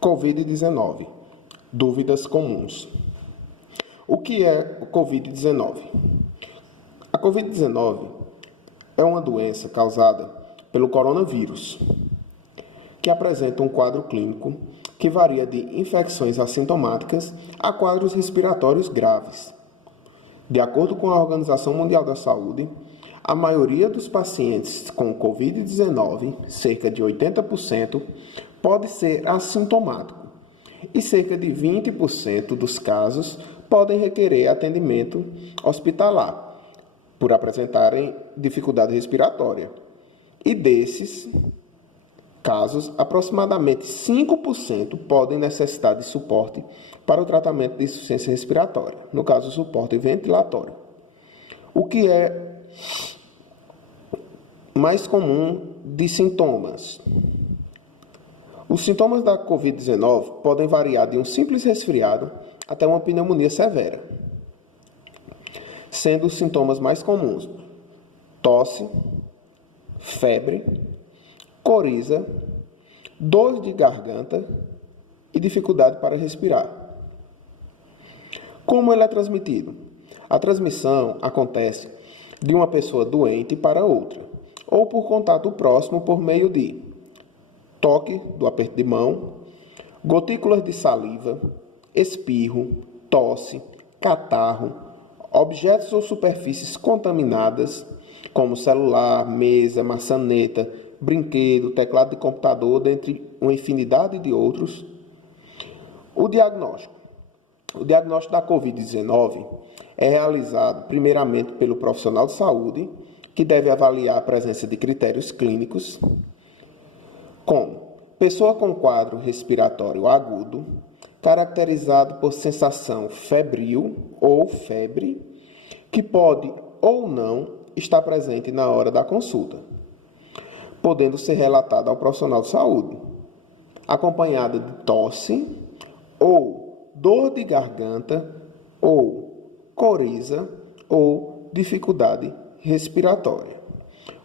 Covid-19. Dúvidas comuns. O que é o Covid-19? A Covid-19 é uma doença causada pelo coronavírus, que apresenta um quadro clínico que varia de infecções assintomáticas a quadros respiratórios graves. De acordo com a Organização Mundial da Saúde, a maioria dos pacientes com Covid-19, cerca de 80%, pode ser assintomático e cerca de 20% dos casos podem requerer atendimento hospitalar por apresentarem dificuldade respiratória. E desses casos, aproximadamente 5% podem necessitar de suporte para o tratamento de insuficiência respiratória, no caso, suporte ventilatório. O que é mais comum de sintomas? Os sintomas da Covid-19 podem variar de um simples resfriado até uma pneumonia severa, sendo os sintomas mais comuns tosse, febre, coriza, dor de garganta e dificuldade para respirar. Como ele é transmitido? A transmissão acontece de uma pessoa doente para outra, ou por contato próximo por meio de toque do aperto de mão, gotículas de saliva, espirro, tosse, catarro, objetos ou superfícies contaminadas, como celular, mesa, maçaneta, brinquedo, teclado de computador, dentre uma infinidade de outros. O diagnóstico. O diagnóstico da Covid-19 é realizado primeiramente pelo profissional de saúde, que deve avaliar a presença de critérios clínicos, como pessoa com quadro respiratório agudo, caracterizado por sensação febril ou febre, que pode ou não estar presente na hora da consulta, podendo ser relatada ao profissional de saúde, acompanhada de tosse ou dor de garganta ou coriza ou dificuldade respiratória,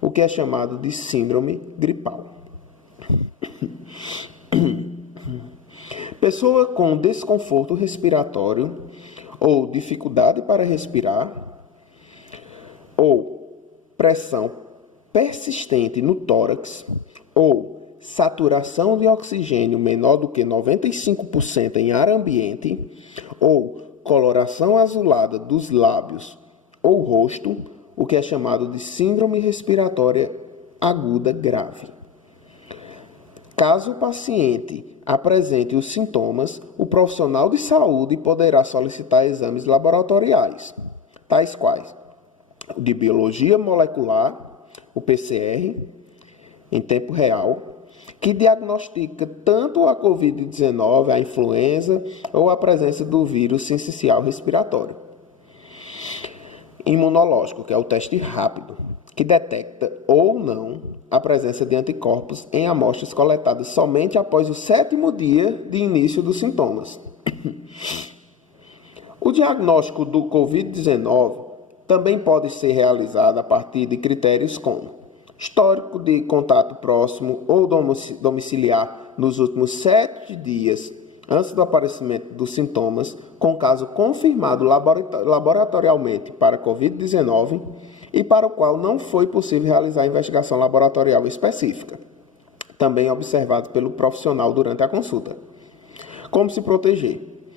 o que é chamado de síndrome gripal. Pessoa com desconforto respiratório ou dificuldade para respirar ou pressão persistente no tórax ou saturação de oxigênio menor do que 95% em ar ambiente ou coloração azulada dos lábios ou rosto, o que é chamado de síndrome respiratória aguda grave. Caso o paciente apresente os sintomas, o profissional de saúde poderá solicitar exames laboratoriais, tais quais o de biologia molecular, o PCR, em tempo real, que diagnostica tanto a Covid-19, a influenza ou a presença do vírus sincicial respiratório. Imunológico, que é o teste rápido, que detecta ou não a presença de anticorpos em amostras coletadas somente após o 7º dia de início dos sintomas. O diagnóstico do Covid-19 também pode ser realizado a partir de critérios como histórico de contato próximo ou domiciliar nos últimos 7 dias antes do aparecimento dos sintomas, com caso confirmado laboratorialmente para Covid-19 e para o qual não foi possível realizar investigação laboratorial específica, também observado pelo profissional durante a consulta. Como se proteger?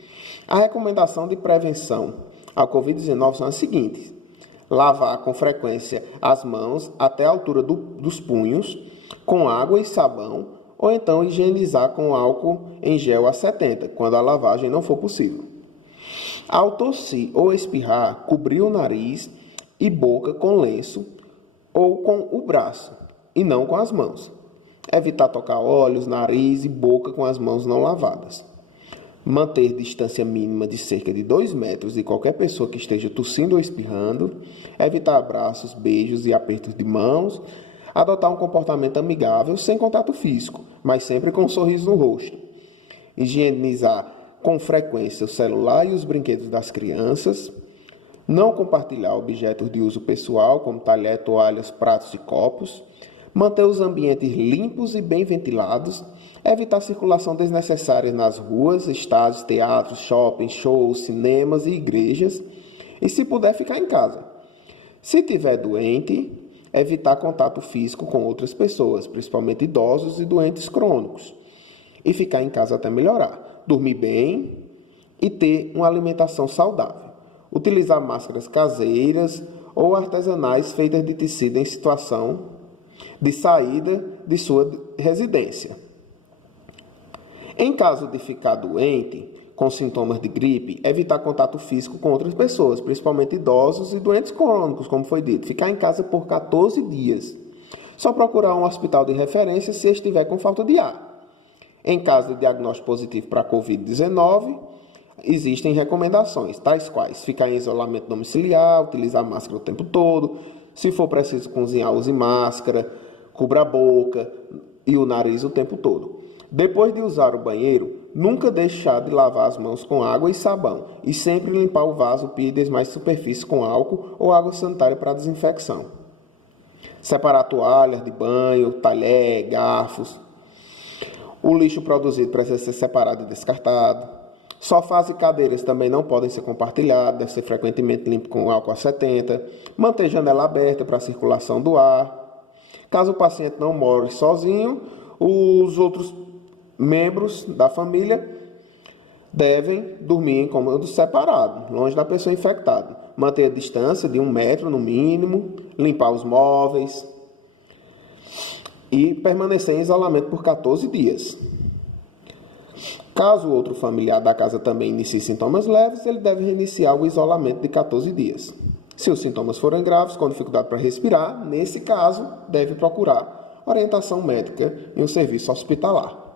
A recomendação de prevenção à Covid-19 são as seguintes: lavar com frequência as mãos até a altura dos punhos, com água e sabão, ou então higienizar com álcool em gel a 70, quando a lavagem não for possível. Ao tossir ou espirrar, cobrir o nariz e boca com lenço ou com o braço, e não com as mãos. Evitar tocar olhos, nariz e boca com as mãos não lavadas. Manter distância mínima de cerca de 2 metros de qualquer pessoa que esteja tossindo ou espirrando. Evitar abraços, beijos e apertos de mãos. Adotar um comportamento amigável, sem contato físico, mas sempre com um sorriso no rosto. Higienizar com frequência o celular e os brinquedos das crianças. Não compartilhar objetos de uso pessoal, como talher, toalhas, pratos e copos. Manter os ambientes limpos e bem ventilados. Evitar circulação desnecessária nas ruas, estádios, teatros, shoppings, shows, cinemas e igrejas. E se puder, ficar em casa. Se tiver doente, evitar contato físico com outras pessoas, principalmente idosos e doentes crônicos. E ficar em casa até melhorar. Dormir bem e ter uma alimentação saudável. Utilizar máscaras caseiras ou artesanais feitas de tecido em situação de saída de sua residência. Em caso de ficar doente, com sintomas de gripe, evitar contato físico com outras pessoas, principalmente idosos e doentes crônicos, como foi dito. Ficar em casa por 14 dias. Só procurar um hospital de referência se estiver com falta de ar. Em caso de diagnóstico positivo para a Covid-19, existem recomendações, tais quais ficar em isolamento domiciliar, utilizar máscara o tempo todo, se for preciso cozinhar, use máscara, cubra a boca e o nariz o tempo todo. Depois de usar o banheiro, nunca deixar de lavar as mãos com água e sabão e sempre limpar o vaso, pia e demais superfícies com álcool ou água sanitária para desinfecção. Separar toalhas de banho, talher, garfos. O lixo produzido precisa ser separado e descartado. Sofás e cadeiras também não podem ser compartilhados, deve ser frequentemente limpo com álcool a 70. Manter janela aberta para a circulação do ar. Caso o paciente não more sozinho, os outros membros da família devem dormir em cômodos separados, longe da pessoa infectada. Manter a distância de 1 metro no mínimo, limpar os móveis e permanecer em isolamento por 14 dias. Caso o outro familiar da casa também inicie sintomas leves, ele deve reiniciar o isolamento de 14 dias. Se os sintomas forem graves, com dificuldade para respirar, nesse caso, deve procurar orientação médica em um serviço hospitalar.